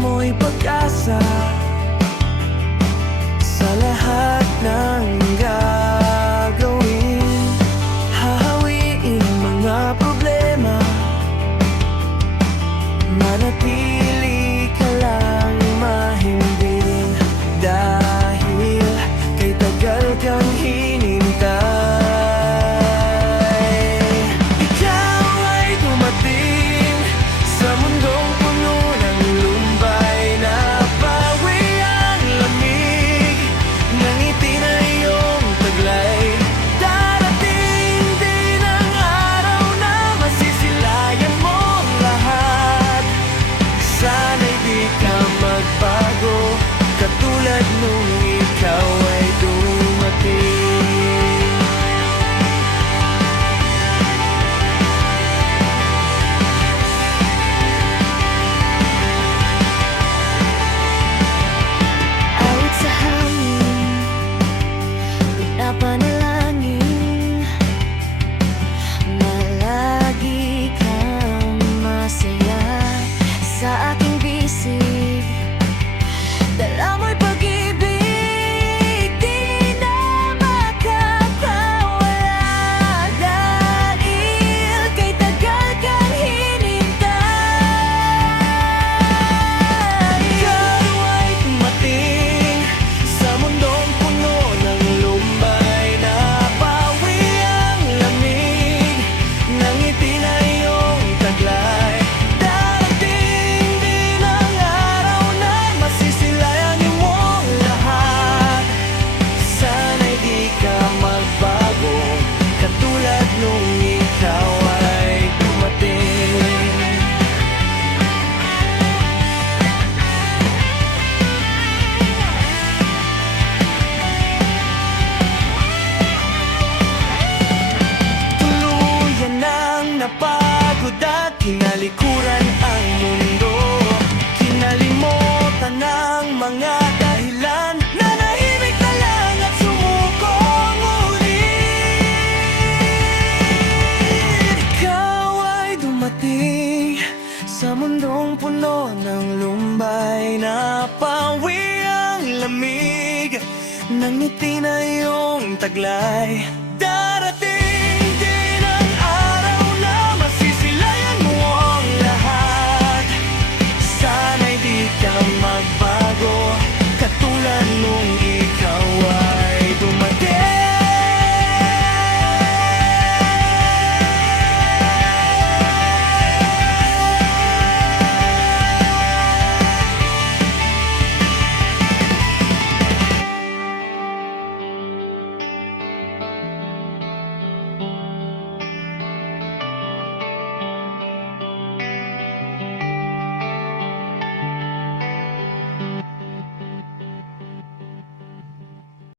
mo'y pag-asa Sa lahat. Napawi ang lamig Nang ngiti na iyong taglay